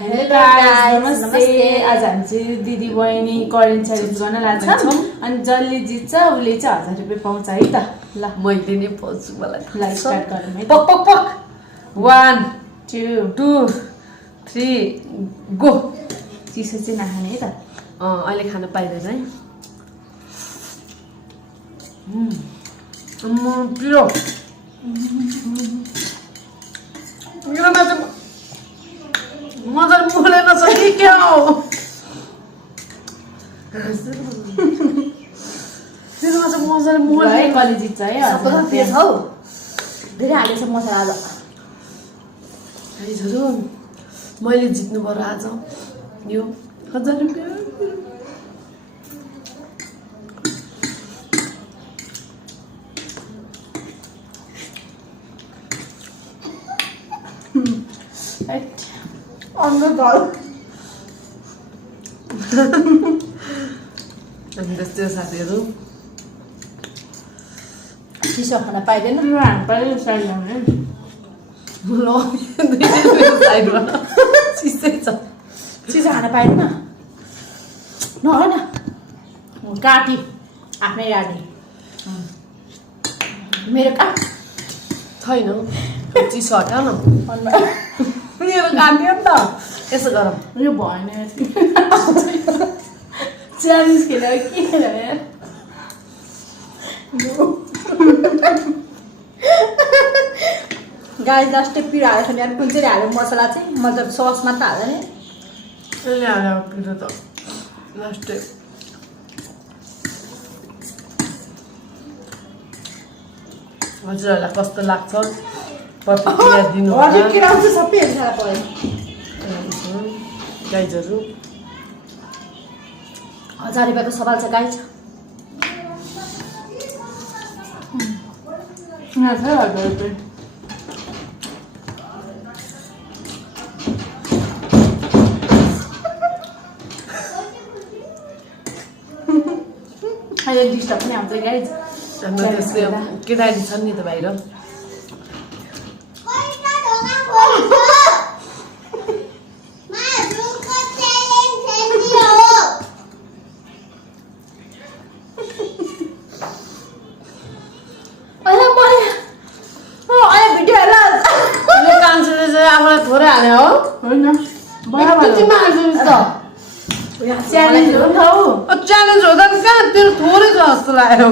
Hello guys नमस्ते। आज हामी चाहिँ दिदी बहिनी करेन्ट च्यालेन्ज गर्न लाग्छौँ अनि जसले जित्छ उसले चाहिँ 1000 रुपैयाँ पाउँछ है त। ल मैले नै पाउँछु मलाई ल स्टार्ट गरौँ है। पक पक पक 1 2 2 3 गो। चिसो चाहिँ नखाने है त। अहिले खान पाइदैन है। पिरो मेरोमा चाहिँ मजाले मोलेन छ कि क्या हो मेरोमा चाहिँ मजाले मोले कले जित्छ है। सबैमा पेस हौ धेरै हालेछ मसला आज गाइजहरु मैले जित्नु पर्यो आज यो 1000 रुपैयाँ। अन्डर दल अनि त्यस्तै साथीहरु चिसो खान पाइदैन। हामी पनि साइड ल्याउने ल दुईजना साइडमा चिसै छ। चिसो खान पाइदैन न होइन काटी आफ्नै काटी मेरो काट छैन चिसो हटाउ न मेरो काट्यो नि त। यसो गरौँ यो भएन च्यालेन्ज खेलेर के खेलेर गाई लास्टै पिरो हालेको छ नि कुन चाहिँ हाल्यो मसला चाहिँ मतलब सस मात्र हाल्यो नि यसले हाल्यो पिरो त लास्टै। हजुरहरूलाई कस्तो लाग्छ प्रतिक्रिया दिनु हजुर किराउँछ सबै हेर्छ पऱ्यो गाइजहरु 1000 रुपियाँको सवाल छ गाई छ यहाँ छ 1000 रुपैयाँ। अहिले डिस्टर्ब पनि आउँछ गाइज। हाम्रो त्यसले केटारी छन् नि त बाहिर। यो कान्छोले चाहिँ आफूलाई थोरै हाल्यो हो होइन एकैछिनमा हाल्छस् त। च्यालेन्ज हो नि त हौ। च्यालेन्ज हो त कहाँ तेरो थोरै छ जस्तो लाग्यो।